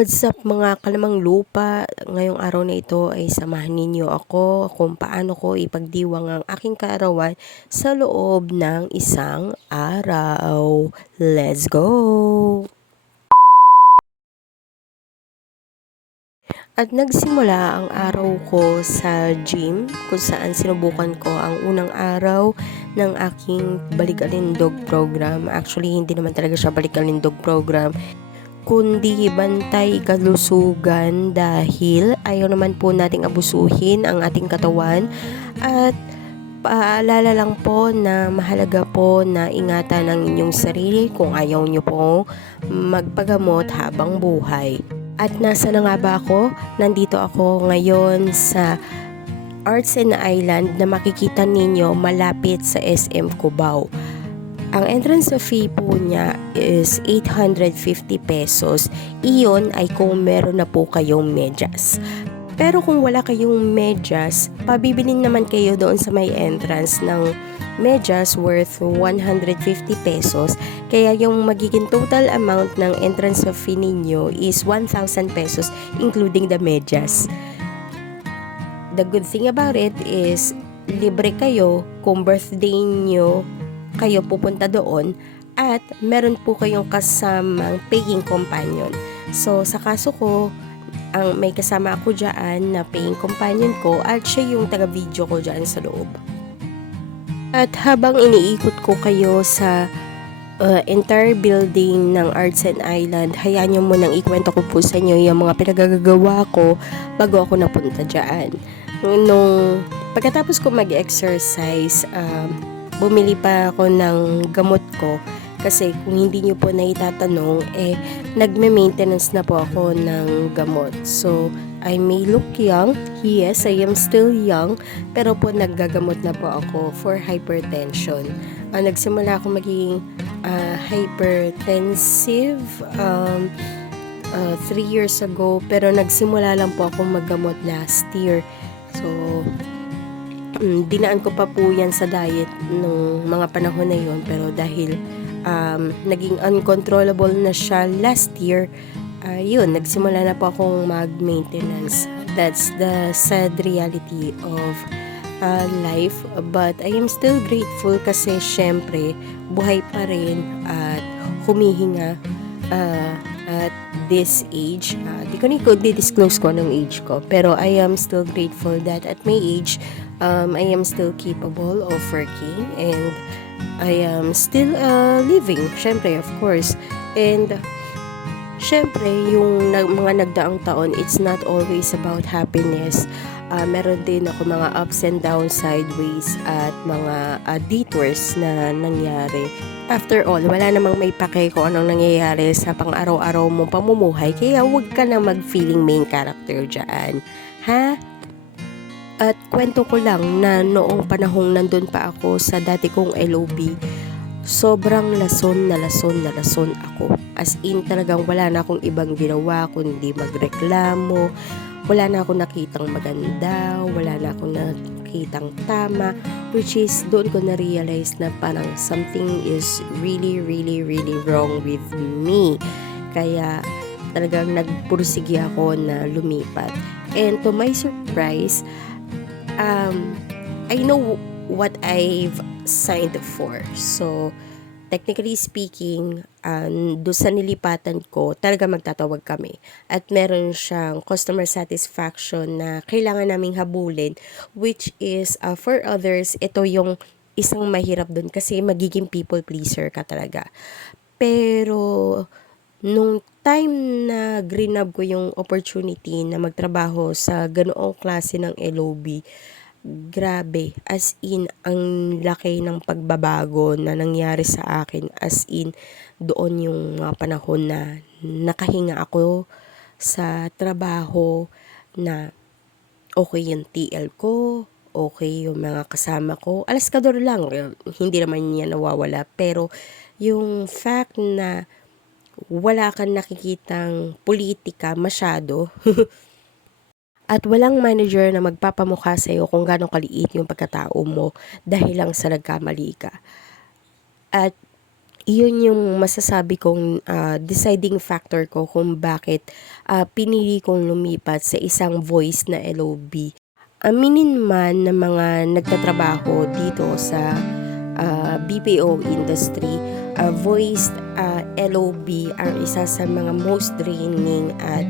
What's up mga kalamang lupa? Ngayong araw na ito ay samahan ninyo ako kung paano ko ipagdiwang ang aking kaarawan sa loob ng isang araw. Let's go! At nagsimula ang araw ko sa gym kung saan sinubukan ko ang unang araw ng aking balik-alindog program. Actually, hindi naman talaga siya balik-alindog program, kundi bantay kalusugan dahil ayaw naman po nating abusuhin ang ating katawan at paalala lang po na mahalaga po na ingatan ang inyong sarili kung ayaw nyo po magpagamot habang buhay. At nasa na nga ba ako? Nandito ako ngayon sa Arts and Island na makikita ninyo malapit sa SM Cubao. Ang entrance fee po niya is 850 pesos. Iyon ay kung meron na po kayong medyas. Pero kung wala kayong medyas, pabibilin naman kayo doon sa may entrance ng medyas worth 150 pesos. Kaya yung magiging total amount ng entrance fee ninyo is 1,000 pesos including the medyas. The good thing about it is libre kayo kung birthday nyo kayo pupunta doon at meron po kayong kasamang paying companion. So sa kaso ko, may kasama ako dyan na paying companion ko at siya yung taga-video ko dyan sa loob. At habang iniikot ko kayo sa entire building ng Arts and Island, hayaan nyo munang ikwento ko po sa inyo yung mga pinagagawa ko bago ako napunta dyan. Nung pagkatapos ko mag-exercise, bumili pa ako ng gamot ko kasi kung hindi nyo po naitatanong, nagme-maintenance na po ako ng gamot. So, I may look young. Yes, I am still young. Pero po naggagamot na po ako for hypertension. Nagsimula ako maging hypertensive 3 years ago. Pero nagsimula lang po ako maggamot last year. So, dinaan ko pa po yan sa diet nung mga panahon na yon. Pero dahil naging uncontrollable na siya last year, yun, nagsimula na po akong mag-maintenance. That's the sad reality of life. But I am still grateful kasi syempre, buhay pa rin at humihinga at this age. Di ko di-disclose ko anong age ko. Pero I am still grateful that at my age, I am still capable of working and I am still living, syempre, of course. And syempre, yung mga nagdaang taon, it's not always about happiness. Meron din ako mga ups and downs, sideways, at mga detours na nangyari. After all, wala namang may pake kung anong nangyayari sa pang-araw-araw mong pamumuhay, kaya huwag ka na mag-feeling main character dyan. Ha? At kwento ko lang na noong panahong nandun pa ako sa dati kong LOB, sobrang lason na lason ako. As in, talagang wala na akong ibang ginawa kundi magreklamo. Wala na akong nakitang maganda, wala na akong nakitang tama, which is doon ko na-realize na parang something is really wrong with me. Kaya talagang nagpursige ako na lumipat. And to my surprise, I know what I've signed for. So, technically speaking, doon sa nilipatan ko, talaga magtatawag kami. At meron siyang customer satisfaction na kailangan naming habulin, which is, for others, ito yung isang mahirap doon kasi magiging people pleaser ka talaga. Pero, nung time na grinab ko yung opportunity na magtrabaho sa ganoong klase ng LOB, grabe, as in, ang laki ng pagbabago na nangyari sa akin. As in, doon yung mga panahon na nakahinga ako sa trabaho na okay yung TL ko, okay yung mga kasama ko. Alaskador lang, hindi naman niya nawawala. Pero yung fact na wala kang nakikitang politika masyado at walang manager na magpapamukha sa'yo kung gaano kaliit yung pagkatao mo dahil lang sa nagkamali ka. At Iyon yung masasabi kong deciding factor ko kung bakit pinili kong lumipat sa isang voice na LOB. Aminin man ng mga nagtatrabaho dito sa BPO industry, voiced LOB ang isa sa mga most draining at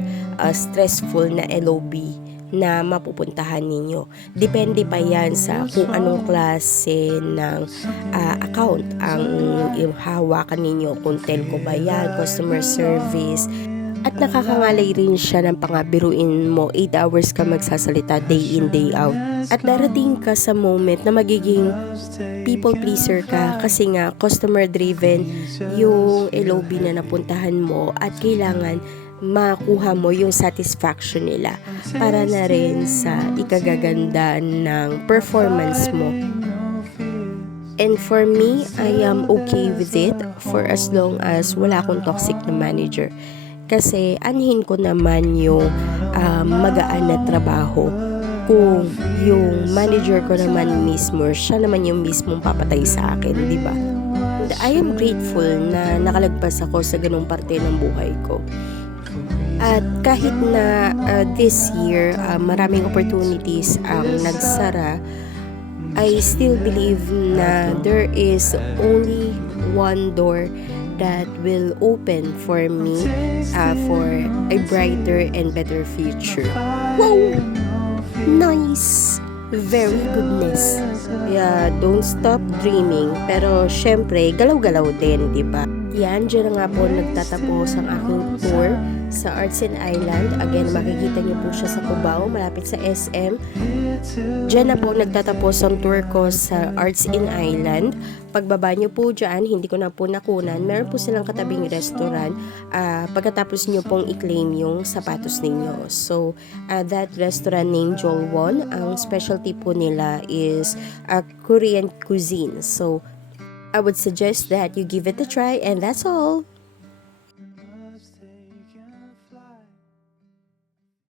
stressful na LOB na mapupuntahan ninyo. Depende pa yan sa kung anong klase ng account ang hawakan ninyo. Kung telco ba yan, customer service, at nakakangalay rin siya ng pangabiruin mo 8 hours ka magsasalita day in day out. At darating ka sa moment na magiging people pleaser ka kasi nga customer driven yung LOB na napuntahan mo at kailangan makuha mo yung satisfaction nila para na rin sa ikagaganda ng performance mo. And for me, I am okay with it for as long as wala akong toxic na manager. Kasi anhin ko naman yung magaan na trabaho kung yung manager ko naman mismo, siya naman yung mismong papatay sa akin, di ba? And I am grateful na nakalagpas ako sa ganung parte ng buhay ko. At kahit na this year, maraming opportunities ang nagsara, I still believe na there is only one door that will open for me for a brighter and better future. Wow! Nice! Very goodness. Yeah, don't stop dreaming. Pero syempre, galaw-galaw din, di ba? Yan, dyan na nga po nagtatapos ang aking tour sa Arts in Island. Again, makikita niyo po siya sa Cubao, malapit sa SM. Dyan na po nagtatapos ang tour ko sa Arts in Island. Pagbaba niyo po dyan, hindi ko na po nakunan. Meron po silang katabing restaurant. Pagkatapos niyo pong i-claim yung sapatos ninyo. So, that restaurant named Jolwon, ang specialty po nila is Korean cuisine. So, I would suggest that you give it a try, and that's all.